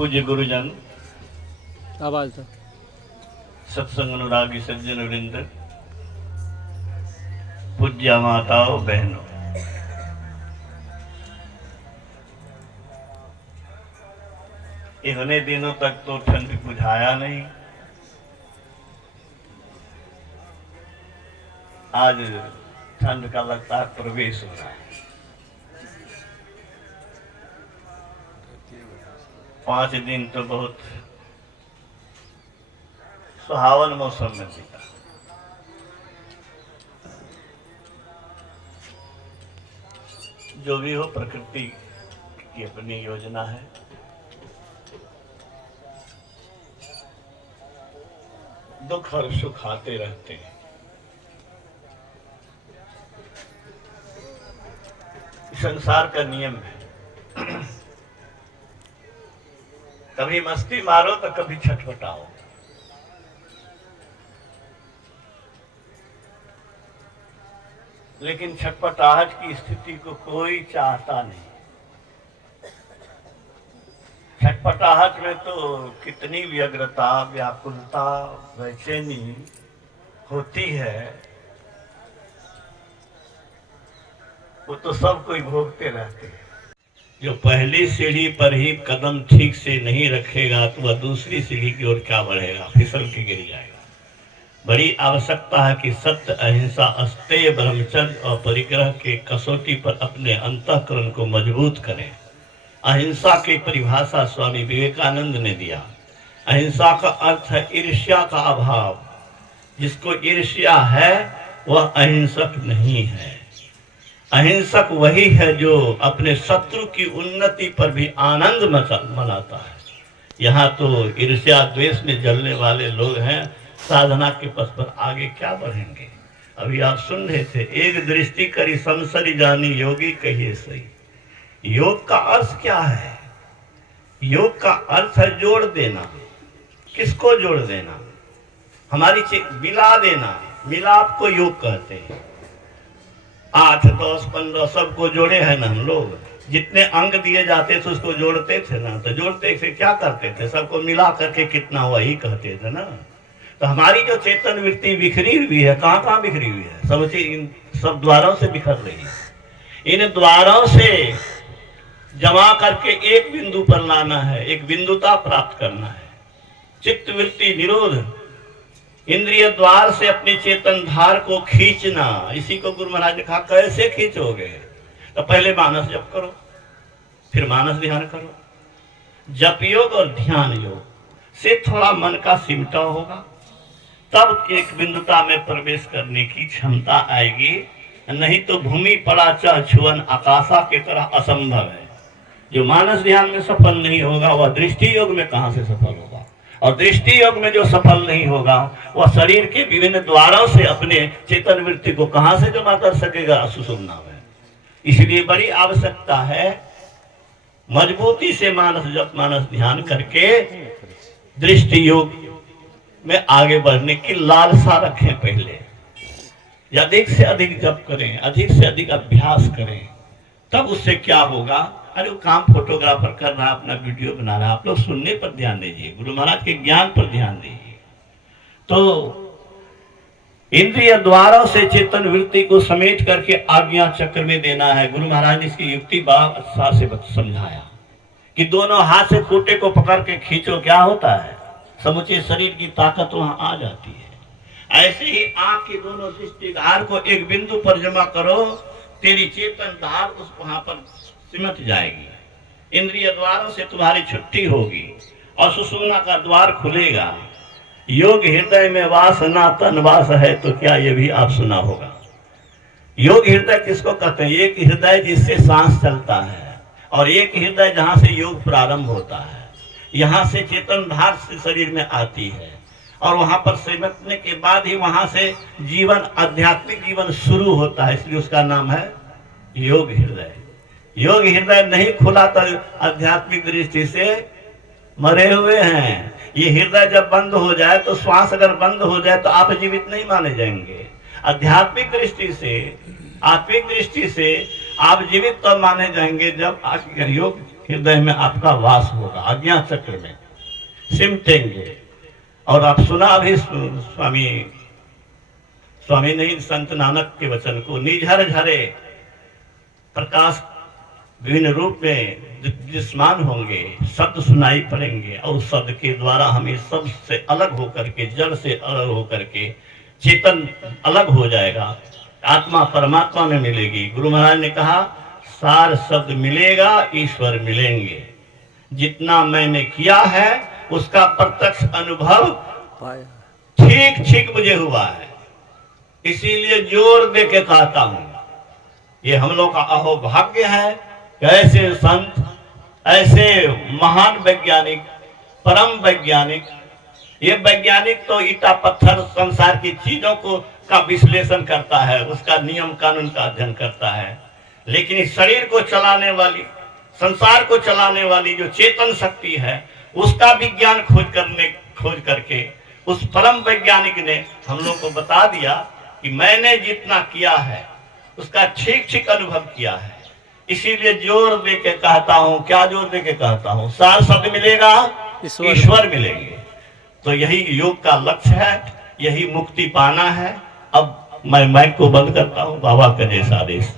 पूज्य गुरुजन, आवाज तो सत्संग अनुरागी सज्जन वृंद, पूज्य माताओं बहनों, इतने दिनों तक तो ठंड बुझाया नहीं। आज ठंड का लगता है प्रवेश हो रहा है। 5 दिन तो बहुत सुहावन मौसम में बीता। जो भी हो, प्रकृति की अपनी योजना है। दुख और सुख आते रहते हैं। संसार का नियम है। कभी मस्ती मारो तो कभी छटपटाओ। लेकिन छटपटाहट की स्थिति को कोई चाहता नहीं। छटपटाहट में तो कितनी व्यग्रता, व्याकुलता, बेचैनी होती है, वो तो सब कोई भोगते रहते हैं। जो पहली सीढ़ी पर ही कदम ठीक से नहीं रखेगा तो वह दूसरी सीढ़ी की ओर क्या बढ़ेगा, फिसल के गिर जाएगा। बड़ी आवश्यकता है कि सत्य, अहिंसा, अस्तेय ब्रह्मचर्य और परिग्रह के कसौटी पर अपने अंतःकरण को मजबूत करें। अहिंसा की परिभाषा स्वामी विवेकानंद ने दिया। अहिंसा का अर्थ है ईर्ष्या का अभाव। जिसको ईर्ष्या है वह अहिंसक नहीं है। अहिंसक वही है जो अपने शत्रु की उन्नति पर भी आनंद मनाता है। यहाँ तो ईर्ष्या द्वेष में जलने वाले लोग हैं, साधना के पथ पर आगे क्या बढ़ेंगे। अभी आप सुन रहे थे, एक दृष्टि करी संसरी जानी योगी कहिए सही। योग का अर्थ क्या है? योग का अर्थ है जोड़ देना। किसको जोड़ देना? हमारी मिला देना। मिलाप को योग कहते हैं। 8, 10, 15 सबको जोड़े हैं ना हम लोग। जितने अंग दिए जाते थे उसको जोड़ते थे ना। तो जोड़ते थे क्या करते थे? सबको मिला करके कितना हुआ ही कहते थे ना। तो हमारी जो चेतन वृत्ति बिखरी हुई है, कहाँ कहाँ बिखरी हुई है? सब चीज सब द्वारों से बिखर रही है। इन द्वारों से जमा करके एक बिंदु पर लाना है, एक बिंदुता प्राप्त करना है। चित्त वृत्ति निरोध, इंद्रिय द्वार से अपनी चेतन धार को खींचना। इसी को गुरु महाराज ने कहा, कैसे खींचोगे? तो पहले मानस जप करो, फिर मानस ध्यान करो। जप योग और ध्यान योग से थोड़ा मन का सिमटा होगा, तब एक बिंदुता में प्रवेश करने की क्षमता आएगी। नहीं तो भूमि पड़ा चाह छुअन आकाशा की तरह असंभव है। जो मानस ध्यान में सफल नहीं होगा वह दृष्टि योग में कहां से सफल होगा? और दृष्टि योग में जो सफल नहीं होगा वह शरीर के विभिन्न द्वारों से अपने चेतन वृत्ति को कहां से जमा कर सकेगा? सुषुम्ना में। इसलिए बड़ी आवश्यकता है मजबूती से मानस जप, मानस ध्यान करके दृष्टि योग में आगे बढ़ने की लालसा रखें। पहले अधिक से अधिक जप करें, अधिक से अधिक अभ्यास करें, तब उससे क्या होगा? अरे वो काम फोटोग्राफर कर रहा है, अपना वीडियो बना रहा है, आप लोग सुनने पर ध्यान दीजिए, गुरु महाराज के ज्ञान पर ध्यान दीजिए। तो इंद्रिय द्वारों से चेतन वृत्ति को समेट करके आज्ञा चक्र में देना है। गुरु महाराज ने इसकी युक्ति बहुत अच्छा से समझाया कि दोनों हाथ से खूंटे को पकड़ के खींचो, क्या होता है? समूचे शरीर की ताकत वहां आ जाती है। ऐसे ही आंख की दोनों दृष्टि धार को एक बिंदु पर जमा करो, तेरी चेतन धार उस वहां पर सिमट जाएगी। इंद्रिय द्वारों से तुम्हारी छुट्टी होगी और सुषुम्ना का द्वार खुलेगा। योग हृदय में वास ना तन वास है, तो क्या ये भी आप सुना होगा? योग हृदय किसको कहते हैं? एक हृदय जिससे सांस चलता है और एक हृदय जहां से योग प्रारंभ होता है। यहाँ से चेतन धार से शरीर में आती है और वहां पर सिमटने के बाद ही वहां से जीवन, आध्यात्मिक जीवन शुरू होता है। इसलिए उसका नाम है योग हृदय। योग हृदय नहीं खुला तो आध्यात्मिक दृष्टि से मरे हुए हैं। ये हृदय जब बंद हो जाए तो, श्वास अगर बंद हो जाए तो आप जीवित नहीं माने जाएंगे। आध्यात्मिक दृष्टि से, आत्मिक दृष्टि से आप जीवित तो माने जाएंगे जब योग हृदय में आपका वास होगा, आज्ञा चक्र में सिमटेंगे। और आप सुना भी स्वामी नहीं संत नानक के वचन को, निझर झरे प्रकाश विभिन्न रूप में दृश्यमान होंगे, शब्द सुनाई पड़ेंगे और शब्द के द्वारा हमें सब से अलग होकर के, जड़ से अलग होकर के चेतन अलग हो जाएगा, आत्मा परमात्मा में मिलेगी। गुरु महाराज ने कहा सार शब्द मिलेगा, ईश्वर मिलेंगे। जितना मैंने किया है उसका प्रत्यक्ष अनुभव पाया ठीक ठीक मुझे हुआ है, इसीलिए जोर दे के कहता हूं ये हम लोग का अहोभाग्य है कि ऐसे संत, ऐसे महान वैज्ञानिक, परम वैज्ञानिक, ये वैज्ञानिक तो ईटा पत्थर संसार की चीजों को का विश्लेषण करता है, उसका नियम कानून का अध्ययन करता है, लेकिन इस शरीर को चलाने वाली, संसार को चलाने वाली जो चेतन शक्ति है उसका विज्ञान खोज करके उस परम वैज्ञानिक ने हम लोग को बता दिया कि मैंने जितना किया है उसका ठीक ठीक अनुभव किया है। इसीलिए जोर दे के कहता हूँ, क्या जोर दे के कहता हूँ, सार शब्द मिलेगा, ईश्वर मिलेंगे। तो यही योग का लक्ष्य है, यही मुक्ति पाना है। अब मैं माइक को बंद करता हूँ, बाबा का जैसा आदेश।